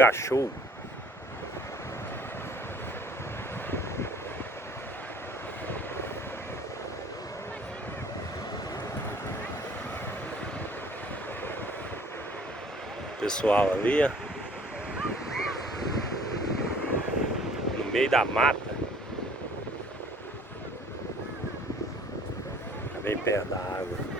lugar show. Pessoal ali, ó, no meio da mata, bem perto da água.